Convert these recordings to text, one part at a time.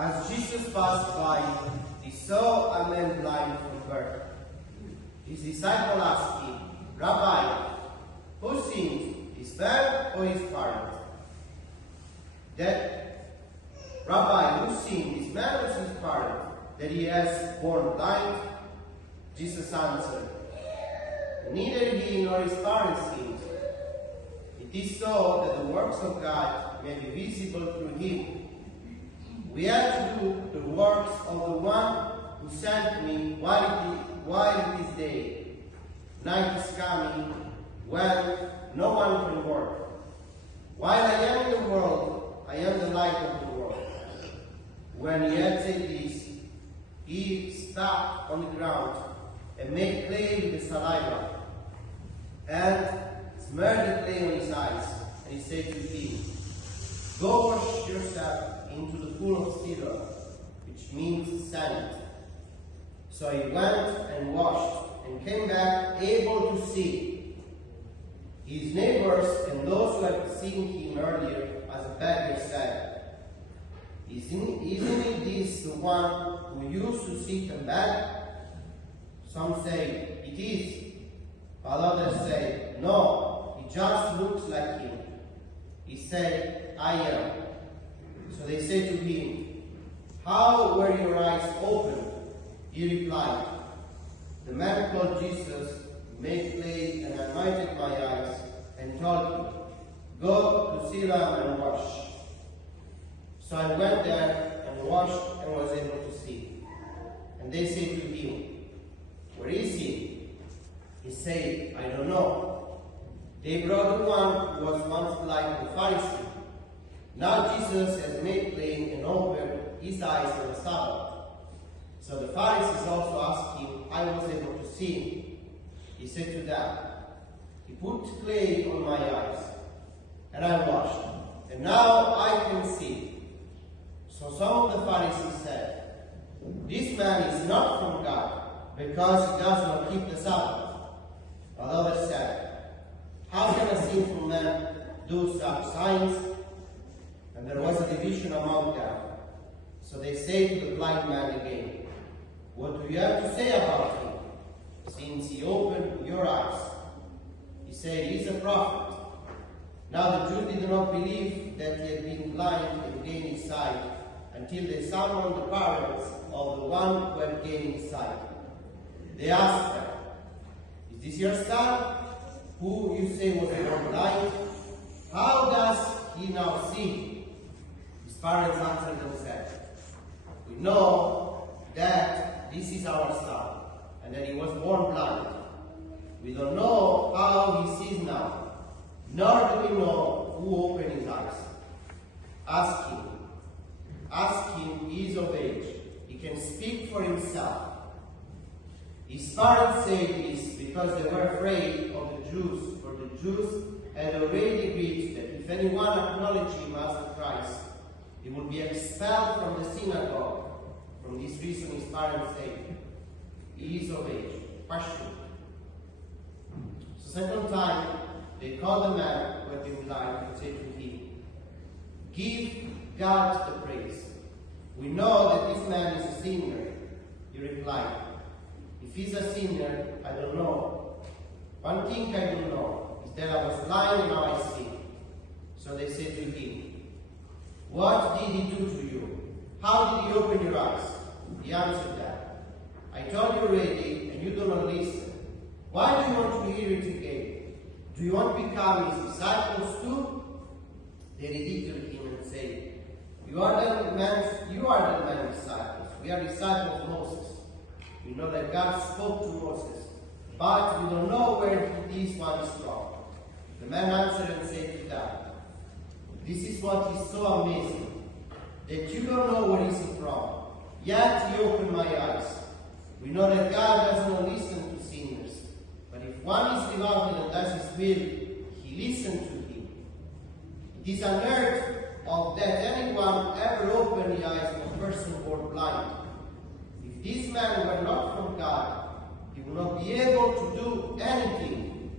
As Jesus passed by, he saw a man blind from birth. His disciple asked him, "Rabbi, who sinned, his man or his parent? Rabbi, who sinned, his man or his parent, that he has born blind?" Jesus answered, "Neither he nor his parents sinned. It is so that the works of God may be visible through him. We have to do the works of the one who sent me while it is day. Night is coming when no one can work. While I am in the world, I am the light of the world." When he had said this, he spat on the ground and made clay with the saliva and smeared the clay on his eyes. And he said to him, "Go wash yourself into the pool of Siloam," which means sent. So he went and washed and came back able to see. His neighbors and those who had seen him earlier as a beggar said, Isn't this the one who used to sit and beg?" Some say, "It is." But others say, "No, he just looks like him." He said, "I am." So they said to him, "How were your eyes opened?" He replied, "The man called Jesus made clay and anointed my eyes and told me, 'Go to Siloam and wash.' So I went there and washed and was able to see." And they said to him, "Where is he?" He said, "I don't know." They brought the one who was once like the Pharisee. Now Jesus has made plain and opened his eyes on the Sabbath. So the Pharisees also asked him, "I was able to see." He said to them, "He put clay on my eyes, and I washed, and now I can see." So some of the Pharisees said, "This man is not from God, because he does not keep the Sabbath." But others said, "How can a sinful man do such signs?" And there was a division among them. So they said to the blind man again, "What do you have to say about him, since he opened your eyes?" He said, "He is a prophet." Now the Jews did not believe that he had been blind and gained his sight, until they summoned the parents of the one who had gained his sight. They asked them, "Is this your son, who you say was born blind? How does he now see?" His parents answered and said, "We know that this is our son, and that he was born blind. We don't know how he sees now, nor do we know who opened his eyes. Ask him. He is of age. He can speak for himself." His parents said this because they were afraid of the Jews, for the Jews had already agreed that if anyone acknowledged him as the Christ, he would be expelled from the synagogue. From this reason his parents said, "He is of age." Question. So second time, they called the man who had been blind and said to him, "Give God the praise. We know that this man is a sinner." He replied, "If he's a sinner, I don't know. One thing I do know is that I was blind and now I see." So they said to him, "What did he do to you? How did he open your eyes?" He answered them, "I told you already, and you do not listen. Why do you want to hear it again? Do you want to become his disciples too?" They ridiculed him and said, You are the man's disciples. We are disciples of Moses. We know that God spoke to Moses, but we don't know where this one is from." The man answered and said to them, "This is what is so amazing, that you don't know where is he from, yet he opened my eyes. We know that God does not listen to sinners, but if one is devout and does his will, he listens to him. It is unheard of that anyone ever opened the eyes of a person born blind. If this man were not from God, he would not be able to do anything."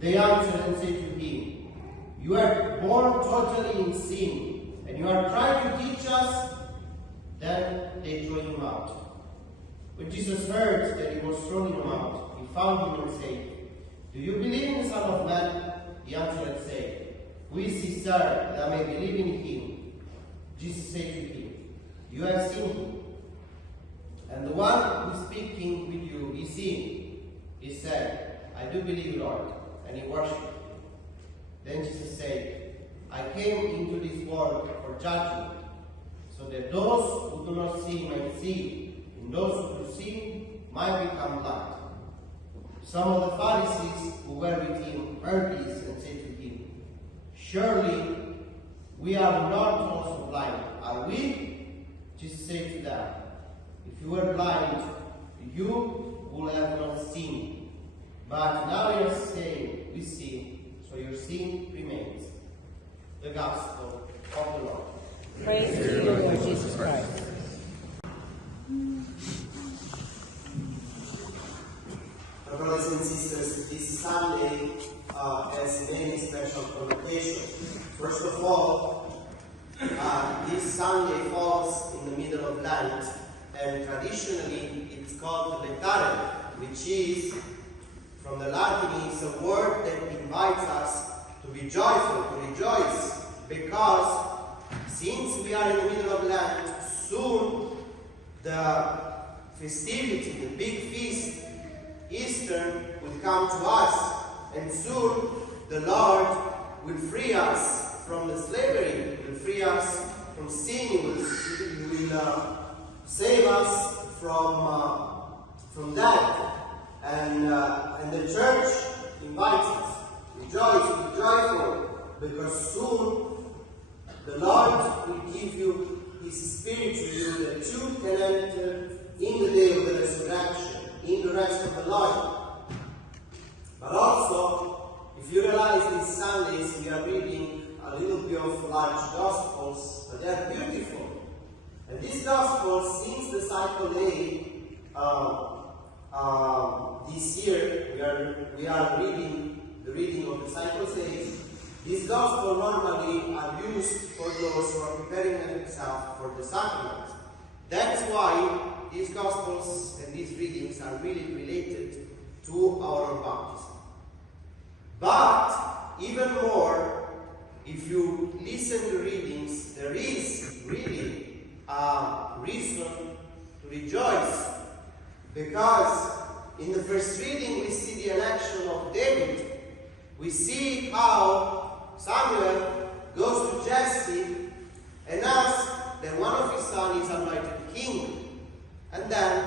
They answered and said to him, "You are born totally in sin, and you are trying to teach us?" Then they threw him out. When Jesus heard that he was throwing him out, he found him and said, "Do you believe in the Son of Man?" He answered and said, "Who is he, sir, that I may believe in him?" Jesus said to him, "You have seen him, and the one who is speaking with you is he." He said, "I do believe, Lord," and he worshipped him. Then Jesus said, "I came into this world for judgment, so that those who do not see might see, and those who do see might become blind." Some of the Pharisees who were with him heard this and said to him, "Surely we are not also blind, are we?" Jesus said to them, "If you were blind, you would have not seen. But now you are saying, 'We see,' so your sin remains." The Gospel of the Lord. Praise to you, Lord Jesus Christ. Brothers and sisters, this Sunday has many special connotations. First of all, this Sunday falls in the middle of Lent, and traditionally it's called Laetare, which is, from the Latin, is a word that invites us to be joyful, to rejoice, because since we are in the middle of Lent, soon the festivity, the big feast, Easter, will come to us, and soon the Lord will free us from the slavery, will free us from sin, will save us from death. And the church invites us, rejoice, be joyful, because soon the Lord will give you His Spirit to you, that you can enter in the day of the resurrection, in the rest of the Lord. But also, if you realize these Sundays we are reading a little bit of large Gospels, but they are beautiful. And these Gospels, since the cycle A, this year we are reading the reading of the cycle A. These Gospels normally are used for those who are preparing themselves for the sacrament. That's why these Gospels and these readings are really related to our baptism. But even more, if you listen to readings, there is really a reason to rejoice, because in the first reading we see the election of David. We see how Samuel goes to Jesse and asks that one of his sons is anointed king. And then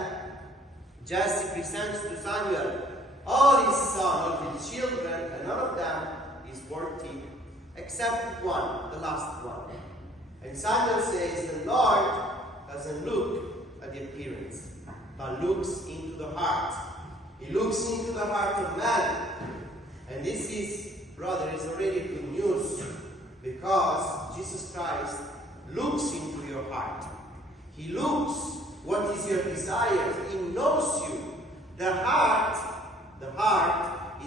Jesse presents to Samuel all his sons, all his children, and none of them is worthy except one, the last one. And Samuel says the Lord doesn't look at the appearance, but looks into the heart. He looks into the heart of man. And this is, brother, is already good news, because Jesus Christ looks into your heart. He looks what is your desire. He knows you. The heart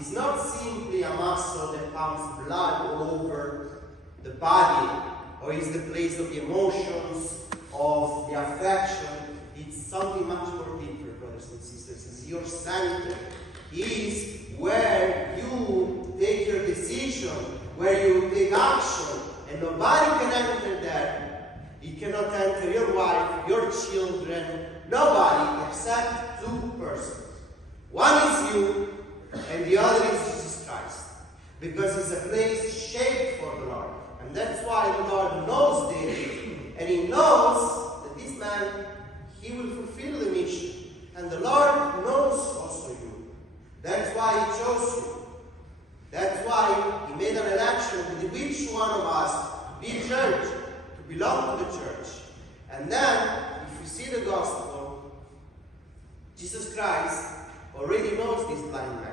is not simply a muscle that pumps blood all over the body, or is the place of the emotions, of the affection. It's something much more deeper, brothers and sisters. It's your center. It is where you take your decision, where you take action, and nobody can enter there. You cannot enter your wife, your children, nobody except two persons. One is you, and the other is Jesus Christ, because it's a place shaped for the Lord. And that's why the Lord knows David, and He knows that this man, he will fulfill the mission. And the Lord knows also you. That's why He chose you. That's why He made an election with which one of us be church, to belong to the church. And then, if you see the Gospel, Jesus Christ already knows this blind man.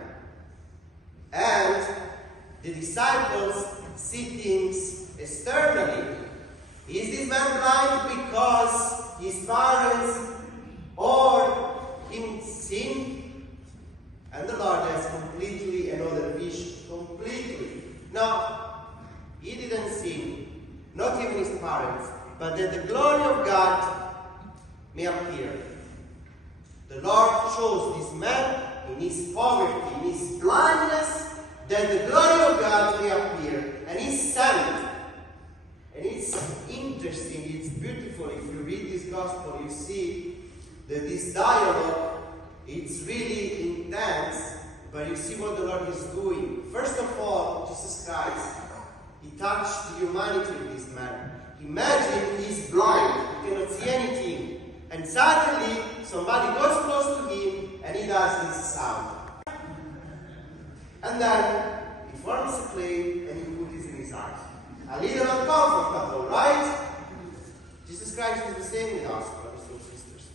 And the disciples see things externally. Is this man blind because his parents or him sinned? And the Lord has completely another vision. Completely. No, he didn't sin. Not even his parents. But that the glory of God may appear. The Lord shows this man in his poverty, in his blindness, that the glory of God may appear, and he sent. And it's interesting, it's beautiful. If you read this gospel, you see that this dialogue, it's really intense, but you see what the Lord is doing. First of all, Jesus Christ, he touched the humanity of this man. Imagine he's blind, he cannot see anything. And suddenly, somebody goes close to him and he does this sound. And then, he forms a clay and he puts it in his eyes. A little uncomfortable, right? Jesus Christ is the same with us, brothers and sisters.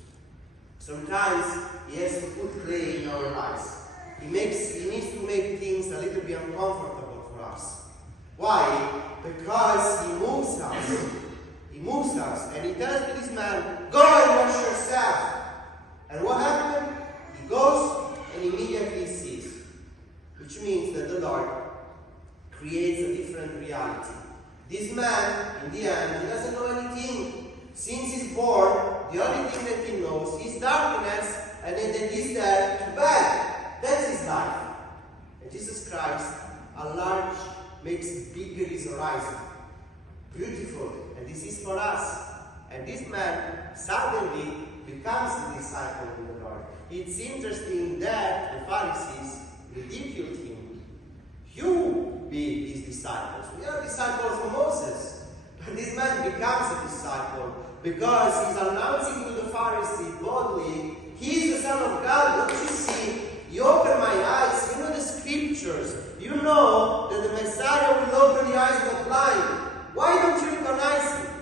Sometimes he has to put clay in our lives. He needs to make things a little bit uncomfortable for us. Why? Because he moves us. He moves us, and he tells to this man, go and wash yourself. And what happened? He goes and immediately sees. Which means that the Lord creates a different reality. This man, in the end, he doesn't know anything. Since he's born, the only thing that he knows is darkness, and then he's there to bed. That's his life. And Jesus Christ, makes bigger his horizon. Beautiful. And this is for us. And this man suddenly becomes a disciple of the Lord. It's interesting that the Pharisees ridiculed him. You be his disciples. We are disciples of Moses. But this man becomes a disciple because he's announcing to the Pharisee boldly, he is the Son of God. Don't you see? You open my eyes. You know the scriptures. You know that the Messiah will open the eyes of the blind. Why don't you recognize him?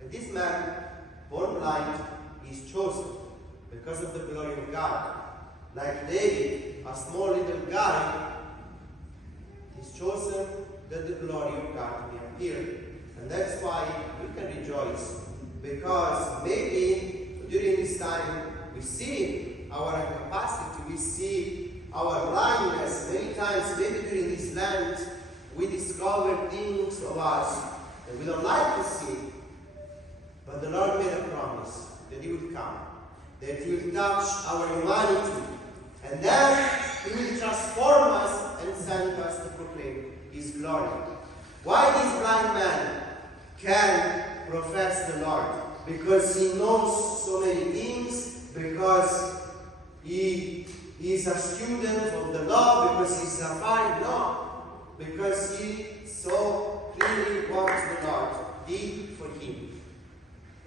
And this man, born blind, is chosen because of the glory of God. Like David, a small little guy, is chosen that the glory of God may appear. And that's why we can rejoice. Because maybe during this time we see our incapacity, we see our blindness. Many times, maybe during this Lent, we discover things of us that we don't like to see. But the Lord made a promise that He will come, that He will touch our humanity, and then He will transform us and send us to proclaim His glory. Why this blind man can profess the Lord? Because he knows so many things, because he is a student of the law, because he's a fine law, because he so clearly wants the Lord did for him.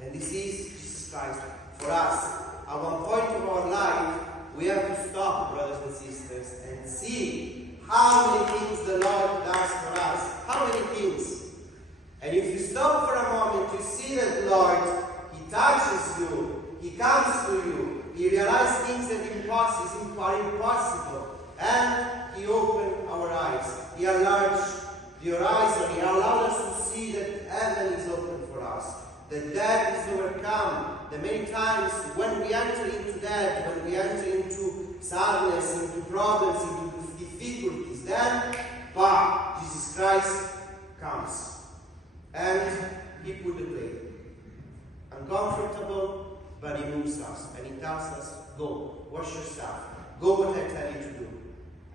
And this is Jesus Christ for us. At one point of our life, we have to stop, brothers and sisters, and see how many things the Lord does for us. How many things. And if you stop for a moment, you see that Lord, He touches you, He comes to you, He realizes things that are impossible, and He opened our eyes. He enlarged the horizon. He allowed us to see that heaven is open for us, that death is overcome. That many times when we enter into death, when we enter into sadness, into problems, into difficulties, then, Jesus Christ comes. And He put the clay. Uncomfortable, but He moves us. And He tells us, go, wash yourself. Go what I tell you to do.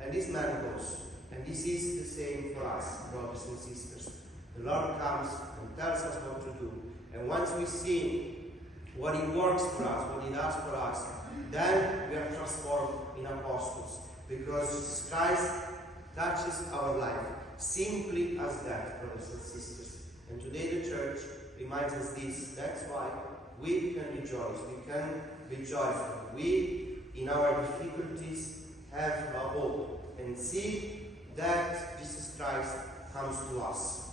And this man goes. And this is the same for us, brothers and sisters. The Lord comes and tells us what to do. And once we see what He works for us, what He does for us, then we are transformed in apostles. Because Jesus Christ touches our life. Simply as that, brothers and sisters. And today the church reminds us this. That's why we can rejoice. We can be joyful. We, in our difficulties, have a hope. And see that Jesus Christ comes to us.